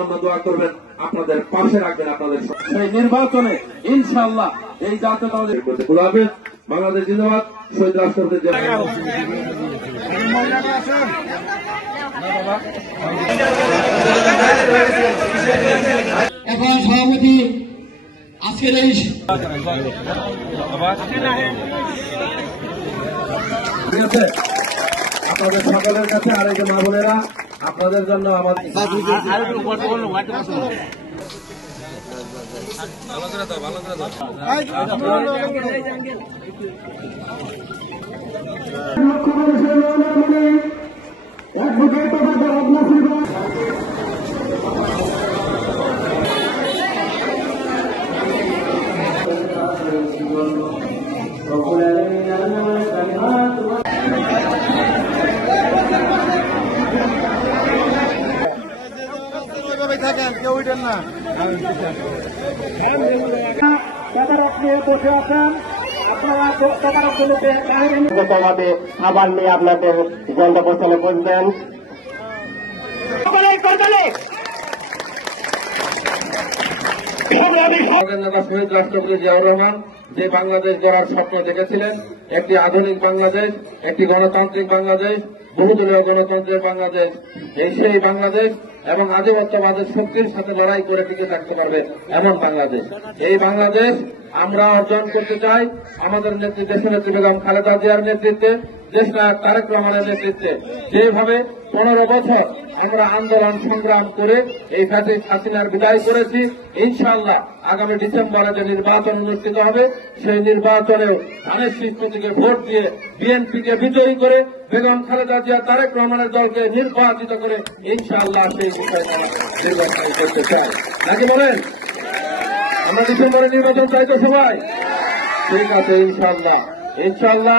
জন্য দোয়া করবেন, আপনাদের পাশে রাখবেন। আপনাদের সেই নির্বাচনে ইনশাআল্লাহ এই জাতীয়তাবাদী বাংলাদেশ জিন্দাবাদ, শহীদ রাষ্ট্রপতি এখন সভাপতি আজকের এই ঠিক আছে। আপনাদের সকলের কাছে আর এই যে মা বোনেরা, আপনাদের জন্য আমাদের থাকেন, কেউ উঠেন না। বসে আছেন আপনারা খাবার নিয়ে আপনাদের গন্তব্যস্থলে পৌঁছবেন। শহীদ রাষ্ট্রপতি জিয়াউর রহমান যে বাংলাদেশ গড়ার স্বপ্ন দেখেছিলেন, একটি আধুনিক বাংলাদেশ, একটি গণতান্ত্রিক বাংলাদেশ, বহুদলীয় গণতন্ত্রের বাংলাদেশ, সেই বাংলাদেশ এবং আধিপত্যবাদের শক্তির সাথে লড়াই করে টিকে থাকতে পারবে এমন বাংলাদেশ। এই বাংলাদেশ আমরা অর্জন করতে চাই আমাদের নেত্রী দেশনেত্রী বেগম খালেদা জিয়ার নেতৃত্বে, দেশনায়ক তারেক রহমানের নেতৃত্বে। যেভাবে 15 বছর আমরা আন্দোলন সংগ্রাম করে এই ফ্যাসিস্ট হাসিনার বিদায় করেছি, ইনশাআল্লাহ আগামী ডিসেম্বরে যে নির্বাচন অনুষ্ঠিত হবে, সেই নির্বাচনেও ধানের শীষ প্রতীকে ভোট দিয়ে বিএনপিকে বিজয়ী করে বেগম খালেদা জিয়া তারেক রহমানের দলকে নির্বাচিত করে ইনশাআল্লাহ সেই বিষয়টা নির্বাচন করতে চাই। নাকি বলেন? আমরা ডিসেম্বরে নির্বাচন চাইতো সবাই? ঠিক আছে, ইনশাআল্লাহ। ইনশাআল্লাহ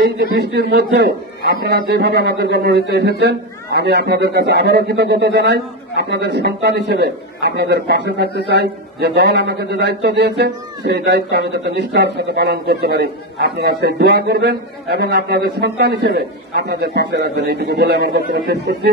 এই যে বৃষ্টির মধ্যেও আপনারা যেভাবে আমাদের কর্মসূচিতে এসেছেন, আমি আপনাদের কাছে আবারও কৃতজ্ঞতা জানাই। আপনাদের সন্তান হিসেবে আপনাদের পাশে থাকতে চাই। যে দল আমাকে যে দায়িত্ব দিয়েছে, সেই দায়িত্ব আমি যাতে নিষ্ঠার সাথে পালন করতে পারি, আপনারা সেই দোয়া করবেন এবং আপনাদের সন্তান হিসেবে আপনাদের পাশে রাখবেন। এইটুকু বলে আমার বক্তব্য শেষ করছি।